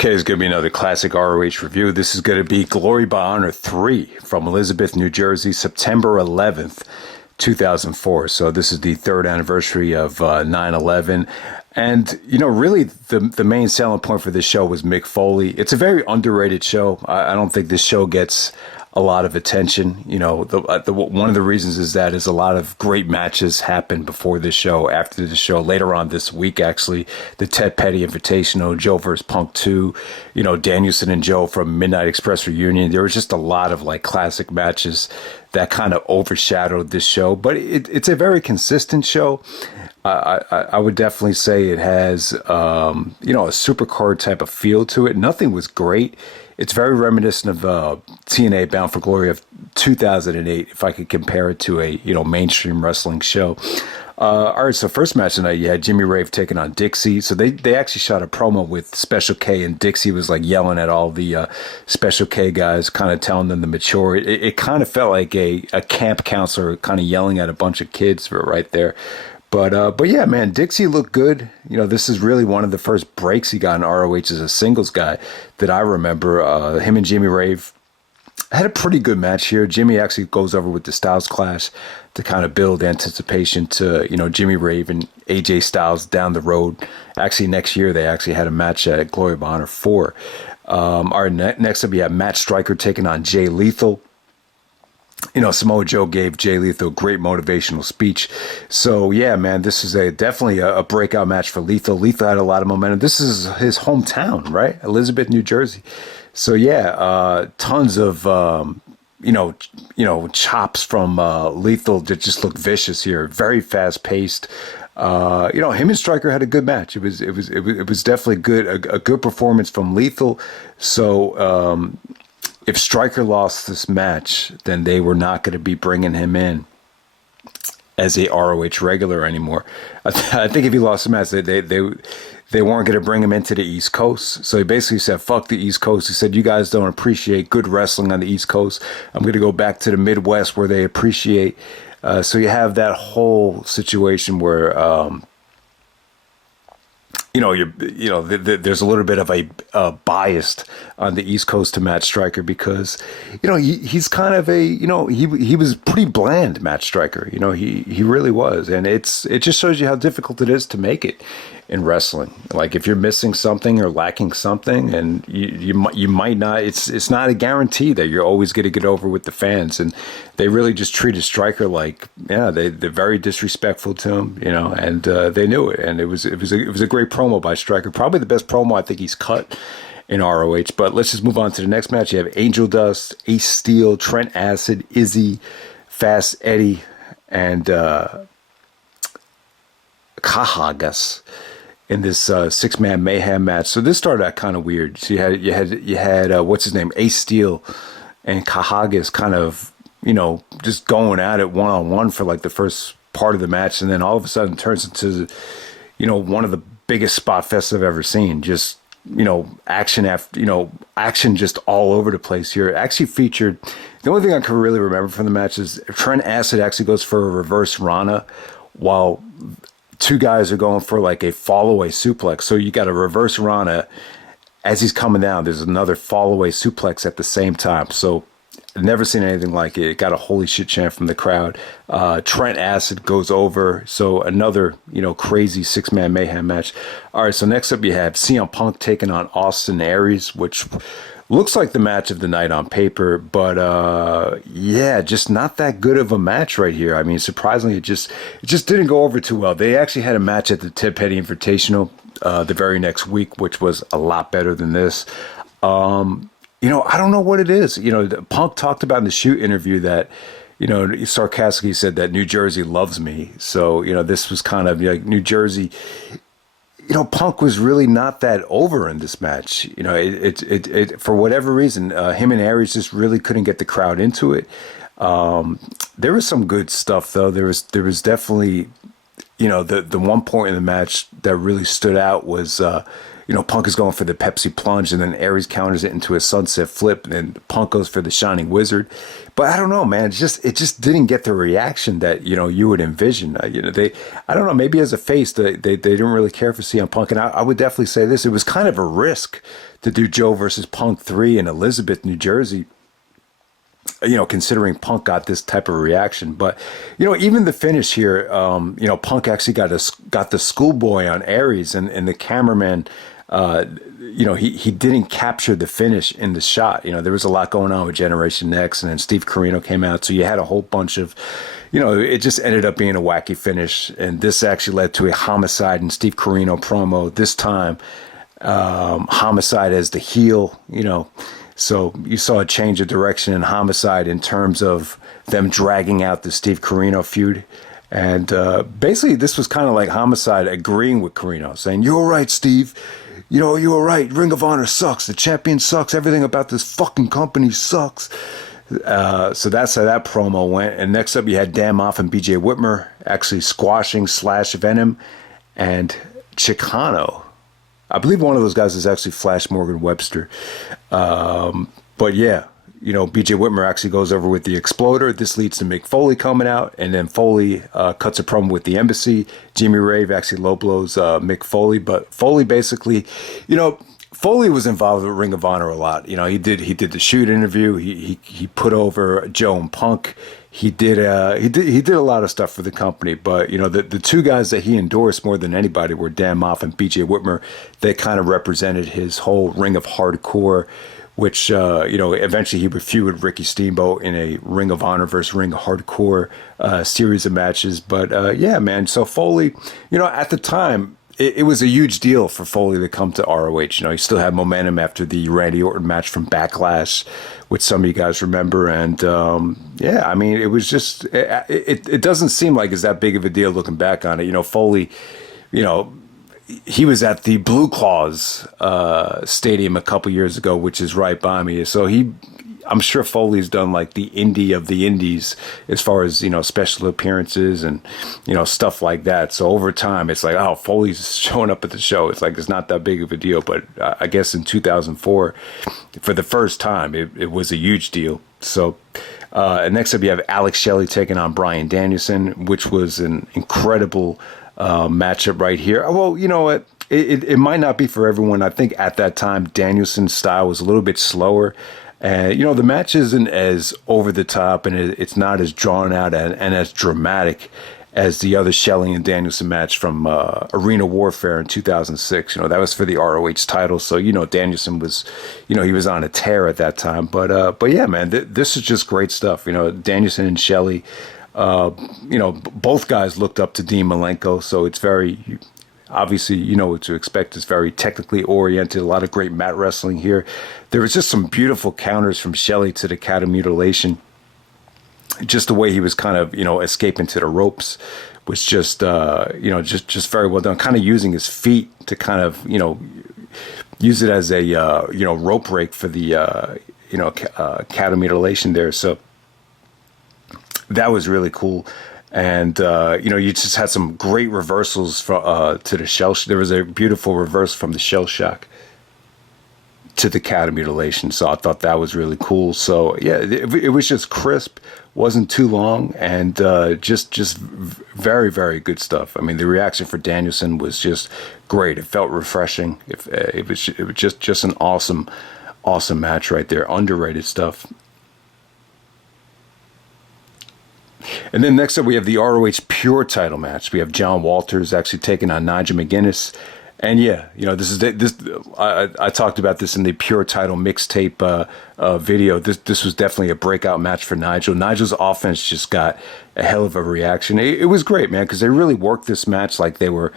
Okay, it's going to be another classic ROH review. This is going to be Glory by Honor 3 from Elizabeth, New Jersey, September 11th, 2004. So this is the third anniversary of 9/11. And, you know, really the main selling point for this show was Mick Foley. It's a very underrated show. I don't think this show gets a lot of attention. You know, one of the reasons is that is a lot of great matches happen before this show, after the show, later on this week, actually. The Ted Petty Invitational, Joe vs. Punk 2, you know, Danielson and Joe from Midnight Express Reunion. There was just a lot of like classic matches that kind of overshadowed this show, but it's a very consistent show. I would definitely say it has, you know, a supercard type of feel to it. Nothing was great. It's very reminiscent of TNA Bound for Glory of 2008, if I could compare it to a, you know, mainstream wrestling show. All right, so first match tonight, you had Jimmy Rave taking on Dixie. So they actually shot a promo with Special K, and Dixie was like yelling at all the Special K guys, kind of telling them to mature. It kind of felt like a camp counselor kind of yelling at a bunch of kids right there. But yeah, man, Dixie looked good. You know, this is really one of the first breaks he got in ROH as a singles guy that I remember. Him and Jimmy Rave had a pretty good match here. Jimmy actually goes over with the Styles Clash to kind of build anticipation to, you know, Jimmy Rave and AJ Styles down the road. Actually, next year, they actually had a match at Glory of Honor 4. Next up, you have Matt Stryker taking on Jay Lethal. You know, Samoa Joe gave Jay Lethal a great motivational speech. So, yeah, man, this is definitely a breakout match for Lethal. Lethal had a lot of momentum. This is his hometown, right? Elizabeth, New Jersey. So, yeah, tons of, you know, chops from Lethal that just look vicious here. Very fast paced. You know, him and Stryker had a good match. It was definitely good. A good performance from Lethal. So, if Stryker lost this match, then they were not going to be bringing him in as a ROH regular anymore. I think if he lost the match, they weren't going to bring him into the East Coast. So he basically said, fuck the East Coast. He said, you guys don't appreciate good wrestling on the East Coast. I'm going to go back to the Midwest where they appreciate. So you have that whole situation where, you know, there's a little bit of a bias on the East Coast to Matt Stryker because, you know, he's kind of a, you know, he was pretty bland, Matt Stryker. You know, he really was, and it just shows you how difficult it is to make it in wrestling. Like if you're missing something or lacking something, and you might not. It's not a guarantee that you're always going to get over with the fans, and they really just treated Stryker like, yeah, they're very disrespectful to him, you know, and they knew it, and it was a great promo by Stryker, probably the best promo I think he's cut in ROH. But let's just move on to the next match. You have Angel Dust, Ace Steel, Trent Acid, Izzy, Fast Eddie, and Kahagas in this six-man mayhem match. So this started out kind of weird. So you had what's his name, Ace Steel and Kahagas kind of, you know, just going at it one-on-one for like the first part of the match, and then all of a sudden it turns into, you know, one of the biggest spot fests I've ever seen. Just, you know, action after, you know, action just all over the place here. It actually featured, the only thing I can really remember from the match is Trent Acid actually goes for a reverse Rana while two guys are going for like a fall-away suplex. So you got a reverse Rana as he's coming down. There's another fall-away suplex at the same time. So I've never seen anything like it. It got a holy shit chant from the crowd. Trent Acid goes over. So another, you know, crazy six-man mayhem match. All right, so next up you have CM Punk taking on Austin Aries, which looks like the match of the night on paper, but yeah, just not that good of a match right here. I mean, surprisingly, it just didn't go over too well. They actually had a match at the Ted Petty Invitational the very next week, which was a lot better than this. You know, I don't know what it is. You know, Punk talked about in the shoot interview that, you know, sarcastically said that New Jersey loves me. So, you know, this was kind of like New Jersey. You know, Punk was really not that over in this match. You know, it for whatever reason, him and Aries just really couldn't get the crowd into it. There was some good stuff though. There was definitely, the one point in the match that really stood out was, Punk is going for the Pepsi plunge, and then Aries counters it into a sunset flip, and then Punk goes for the Shining Wizard. But I don't know, man. It just didn't get the reaction that you would envision. I don't know. Maybe as a face, they didn't really care for CM Punk, and I would definitely say this: it was kind of a risk to do Joe versus Punk 3 in Elizabeth, New Jersey. Considering Punk got this type of reaction. But, even the finish here, Punk actually got the schoolboy on Aries, and the cameraman, he didn't capture the finish in the shot. There was a lot going on with Generation X, and then Steve Corino came out. So you had a whole bunch of, it just ended up being a wacky finish. And this actually led to a Homicide and Steve Corino promo. This time, Homicide as the heel, So you saw a change of direction in Homicide in terms of them dragging out the Steve Corino feud. And basically, this was kind of like Homicide agreeing with Corino, saying, "You're right, Steve. You're right. Ring of Honor sucks. The champion sucks. Everything about this fucking company sucks." So that's how that promo went. And next up, you had Dan Maff and BJ Whitmer actually squashing / Venom and Chicano. I believe one of those guys is actually Flash Morgan Webster. But yeah, BJ Whitmer actually goes over with the Exploder. This leads to Mick Foley coming out, and then Foley cuts a promo with the Embassy. Jimmy Rave actually low blows Mick Foley, but Foley basically, Foley was involved with Ring of Honor a lot. He did the shoot interview. He put over Joe and Punk. He did a lot of stuff for the company, but the two guys that he endorsed more than anybody were Dan Maff and BJ Whitmer. They kind of represented his whole Ring of Hardcore, which eventually he would feud with Ricky Steamboat in a Ring of Honor versus Ring of Hardcore series of matches. But yeah, man. So Foley, at the time, it was a huge deal for Foley to come to ROH. He still had momentum after the Randy Orton match from Backlash, which some of you guys remember. And yeah, I mean, it was just, it doesn't seem like it's that big of a deal looking back on it. Foley, he was at the Blue Claws Stadium a couple years ago, which is right by me. So I'm sure Foley's done like the indie of the indies as far as, special appearances and, stuff like that. So over time, it's like, oh, Foley's showing up at the show. It's like, it's not that big of a deal. But I guess in 2004, for the first time, it was a huge deal. So and next up, you have Alex Shelley taking on Bryan Danielson, which was an incredible matchup right here. Well, you know what? It might not be for everyone. I think at that time, Danielson's style was a little bit slower. And, the match isn't as over the top, and it's not as drawn out and as dramatic as the other Shelley and Danielson match from Arena Warfare in 2006. That was for the ROH title. So, Danielson was, he was on a tear at that time. But yeah, man, this is just great stuff. Danielson and Shelley, both guys looked up to Dean Malenko. So it's very... Obviously, you know what to expect. It's very technically oriented. A lot of great mat wrestling here. There was just some beautiful counters from Shelley to the cat of mutilation. Just the way he was kind of, escaping to the ropes was just, just very well done. Kind of using his feet to kind of, use it as a, rope break for the, cat of mutilation there. So that was really cool. And, you just had some great reversals to the shell. There was a beautiful reverse from the shell shock to the cat of mutilation. So I thought that was really cool. So, yeah, it was just crisp, wasn't too long, and just very, very good stuff. I mean, the reaction for Danielson was just great. It felt refreshing. It was just an awesome match right there. Underrated stuff. And then next up, we have the ROH Pure title match. We have John Walters actually taking on Nigel McGuinness. And yeah, I talked about this in the Pure title mixtape video. This was definitely a breakout match for Nigel. Nigel's offense just got a hell of a reaction. It was great, man, because they really worked this match like they were,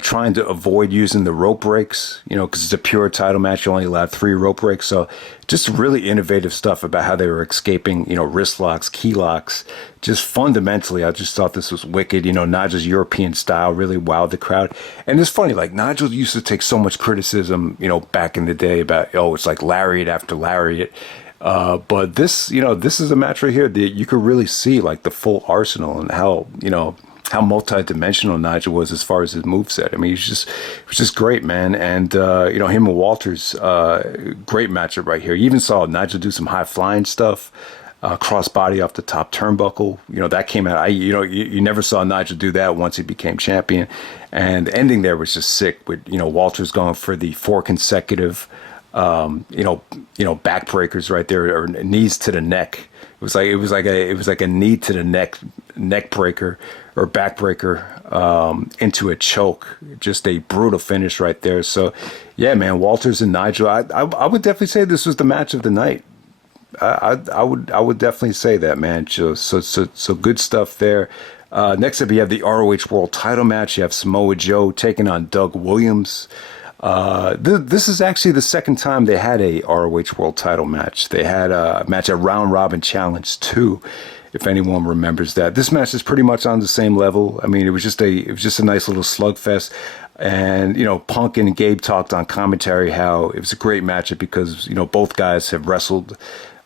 trying to avoid using the rope breaks, because it's a Pure title match. You only allowed 3 rope breaks. So just really innovative stuff about how they were escaping, wrist locks, key locks. Just fundamentally, I just thought this was wicked. Nigel's European style really wowed the crowd. And it's funny, like Nigel used to take so much criticism, back in the day about, it's like lariat after lariat. But this is a match right here that you could really see like the full arsenal and how, how multi-dimensional Nigel was as far as his moveset. I mean, he was just great, man. And, him and Walters, great matchup right here. You even saw Nigel do some high flying stuff, crossbody off the top turnbuckle. That came out. You never saw Nigel do that once he became champion. And the ending there was just sick with, Walters going for the 4 consecutive, backbreakers right there, or knees to the neck. It was like a knee to the neck breaker or backbreaker into a choke. Just a brutal finish right there. So, yeah, man, Walters and Nigel. I would definitely say this was the match of the night. I would definitely say that, man. So good stuff there. Next up, you have the ROH World Title match. You have Samoa Joe taking on Doug Williams. This is actually the second time they had a ROH World Title match. They had a match at Round Robin Challenge 2, if anyone remembers that. This match is pretty much on the same level. I mean, it was just a nice little slugfest. And, Punk and Gabe talked on commentary how it was a great matchup because, both guys have wrestled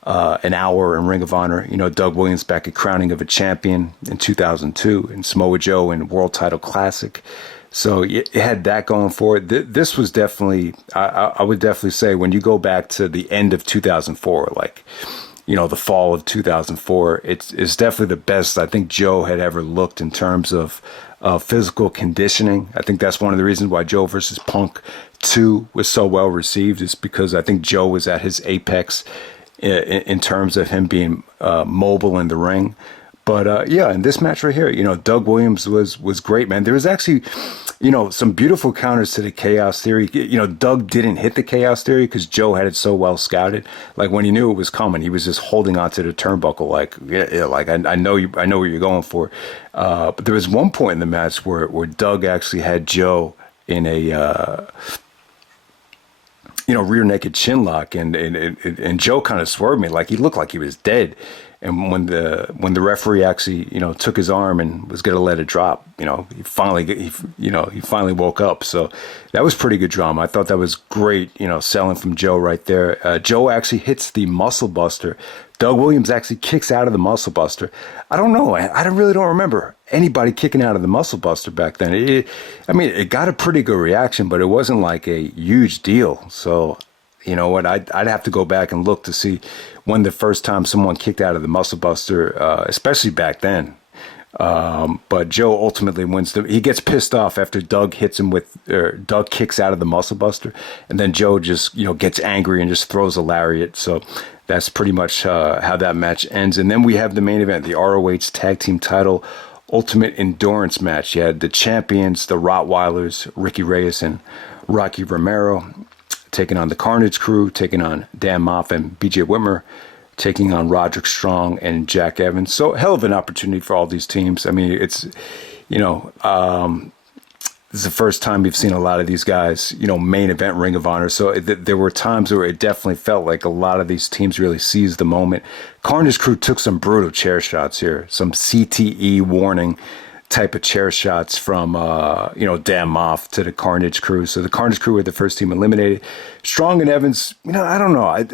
an hour in Ring of Honor. Doug Williams back at Crowning of a Champion in 2002 and Samoa Joe in World Title Classic. So it had that going for it. This was definitely, I would definitely say, when you go back to the end of 2004, like, the fall of 2004, it's definitely the best I think Joe had ever looked in terms of physical conditioning. I think that's one of the reasons why Joe versus Punk 2 was so well received, is because I think Joe was at his apex in terms of him being mobile in the ring. But in this match right here, Doug Williams was great, man. There was actually, some beautiful counters to the Chaos Theory. Doug didn't hit the Chaos Theory because Joe had it so well scouted. Like when he knew it was coming, he was just holding onto the turnbuckle, like, like I know what you're going for. But there was one point in the match where Doug actually had Joe in a rear naked chin lock, and Joe kind of swerved me, like he looked like he was dead. And when the referee actually, took his arm and was going to let it drop, he finally woke up. So that was pretty good drama. I thought that was great, selling from Joe right there. Joe actually hits the Muscle Buster. Doug Williams actually kicks out of the Muscle Buster. I don't know. I really don't remember anybody kicking out of the Muscle Buster back then. It got a pretty good reaction, but it wasn't like a huge deal. So, you know what? I'd have to go back and look to see when the first time someone kicked out of the Muscle Buster, especially back then. But Joe ultimately wins. He gets pissed off after Doug hits him Doug kicks out of the Muscle Buster, and then Joe just gets angry and just throws a lariat. So that's pretty much how that match ends. And then we have the main event, the ROH Tag Team Title Ultimate Endurance match. You had the champions, the Rottweilers, Ricky Reyes and Rocky Romero, taking on the Carnage crew, taking on Dan Maff and BJ Whitmer, taking on Roderick Strong and Jack Evans. So hell of an opportunity for all these teams. I mean, it's, this is the first time we've seen a lot of these guys, main event Ring of Honor. So there were times where it definitely felt like a lot of these teams really seized the moment. Carnage crew took some brutal chair shots here, some CTE warning type of chair shots from, Dan Maff to the Carnage crew. So the Carnage crew were the first team eliminated. Strong and Evans, I don't know.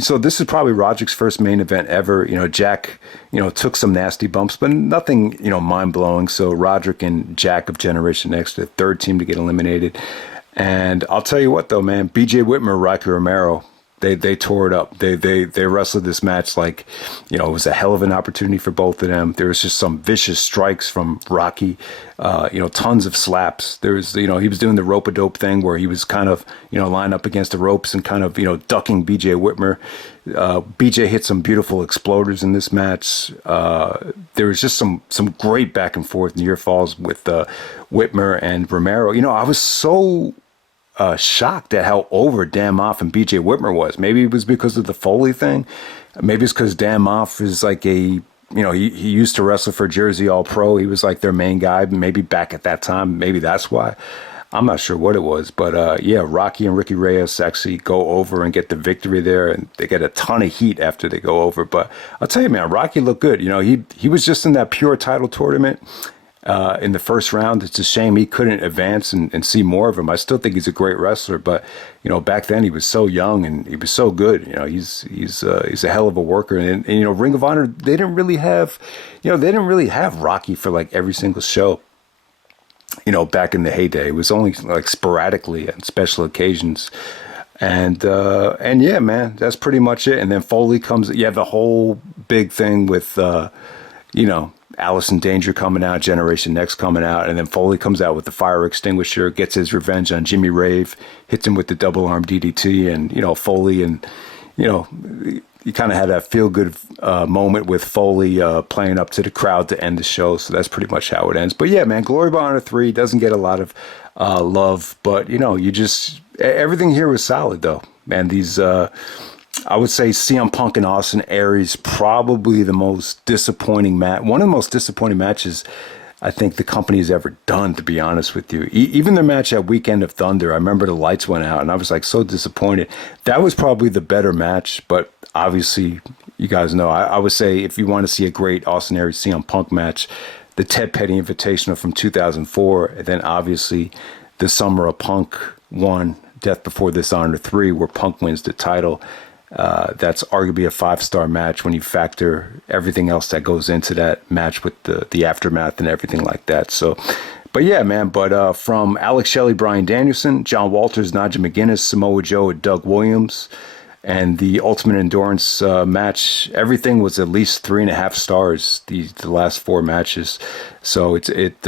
So this is probably Roderick's first main event ever. Jack, took some nasty bumps, but nothing, mind-blowing. So Roderick and Jack of Generation X, the third team to get eliminated. And I'll tell you what, though, man, BJ Whitmer, Rocky Romero, They tore it up. They wrestled this match like, it was a hell of an opportunity for both of them. There was just some vicious strikes from Rocky, tons of slaps. There was, he was doing the rope-a-dope thing where he was kind of, lined up against the ropes and kind of, ducking BJ Whitmer. BJ hit some beautiful exploders in this match. There was just some great back and forth near falls with Whitmer and Romero. I was so shocked at how over Dan Maff and BJ Whitmer was. Maybe it was because of the Foley thing. Maybe it's because Dan Maff is like he used to wrestle for Jersey All Pro. He was like their main guy, maybe back at that time. Maybe that's why. I'm not sure what it was. But Rocky and Ricky Reyes actually go over and get the victory there. And they get a ton of heat after they go over. But I'll tell you, man, Rocky looked good. He was just in that pure title tournament. in the first round. It's a shame he couldn't advance and see more of him. I still think he's a great wrestler, but back then he was so young and he was so good. He's a hell of a worker. And Ring of Honor, they didn't really have Rocky for like every single show. Back in the heyday, it was only like sporadically on special occasions. And yeah, man, that's pretty much it. And then Foley comes. You have the whole big thing with Alice in Danger coming out, Generation Next coming out, and then Foley comes out with the fire extinguisher, gets his revenge on Jimmy Rave, hits him with the double arm DDT, and Foley, and you kind of had a feel good moment with Foley playing up to the crowd to end the show. So that's pretty much how it ends. But yeah, man, Glory by Honor 3 doesn't get a lot of love, but everything here was solid though, man. These I would say CM Punk and Austin Aries, probably the most disappointing match, one of the most disappointing matches I think the company has ever done, to be honest with you. Even their match at Weekend of Thunder, I remember the lights went out and I was like so disappointed. That was probably the better match, but obviously you guys know, I would say if you want to see a great Austin Aries CM Punk match, the Ted Petty Invitational from 2004, and then obviously the Summer of Punk 1, Death Before Dishonor 3, where Punk wins the title. That's arguably a 5-star match when you factor everything else that goes into that match with the aftermath and everything like that. So, but yeah, man. But from Alex Shelley, Bryan Danielson, John Walters, Nigel McGuinness, Samoa Joe, and Doug Williams, and the Ultimate Endurance match, everything was at least 3.5 stars. The last 4 matches. So the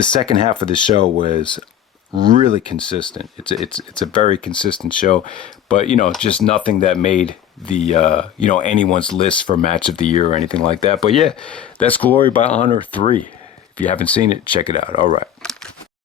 second half of the show was really consistent. It's a very consistent show, but just nothing that made the anyone's list for match of the year or anything like that. But yeah, that's Glory by Honor 3. If you haven't seen it, check it out. All right.